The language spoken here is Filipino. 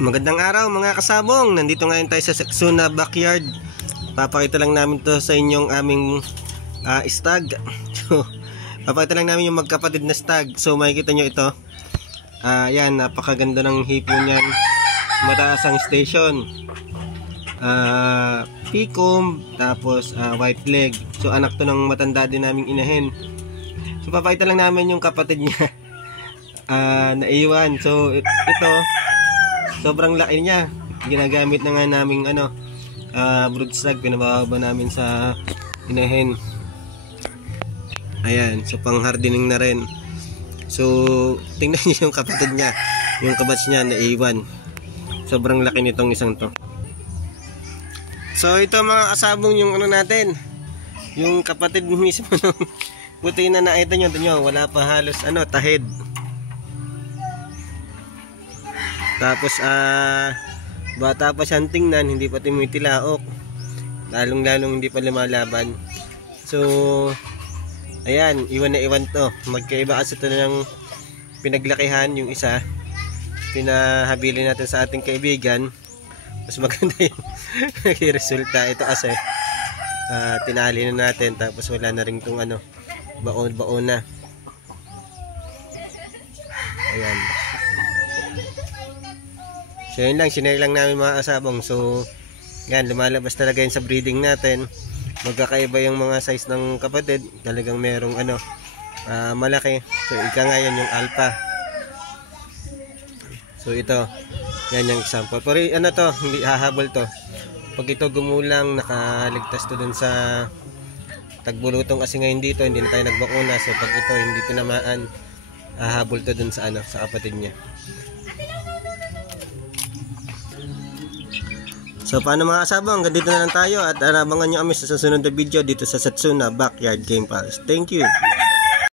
Magandang araw mga kasabong. Nandito ngayon tayo sa Satsuna Backyard. Papakita lang namin to sa inyong aming stag. So, papakita lang namin yung magkapatid na stag. So makikita nyo ito. Yan, napakaganda ng hipo niyan. Mataas ang station. Picom, tapos white leg. So anak to ng matanda din naming inahin. So papakita lang namin yung kapatid niya. Naiwan. So ito sobrang laki niya. Ginagamit na nga naming brood stag. Pinababa namin sa inahin. Ayan, so pang hardening na rin. So tingnan niyo yung kapatid niya, yung kabats niya naiwan. Sobrang laki nitong isang to. So ito mga kasabong yung natin, yung kapatid mismo ng puti na nakita nyo, wala pa halos tahid. Tapos bata pa siyang tingnan, hindi pa tumitilaok, lalong hindi pa lumalaban. So ayan, iwan na iwan to. Magkaiba kasi ito ng pinaglakihan. Yung isa pinahabilin natin sa ating kaibigan, mas maganda yung resulta. Ito kasi tinali na natin, tapos wala na rin itong baon na. Ayan. So yun lang, sinare lang namin mga kasabong. So yan, lumalabas talaga yun sa breeding natin. Magkakaiba yung mga size ng kapatid. Talagang merong malaki. So ika nga yan yung alpha. So ito, yan yung example. Pero to, hindi hahabol to. Pag ito gumulang, nakaligtas to dun sa tagbulutong kasi ngayon dito, hindi na tayo nagbakuna. So pag ito hindi tinamaan, hahabol to dun sa sa kapatid niya. So paano mga kasabong, hanggang dito na lang tayo at abangan nyo kami sa susunod na video dito sa Satsuna Backyard Game Pals. Thank you!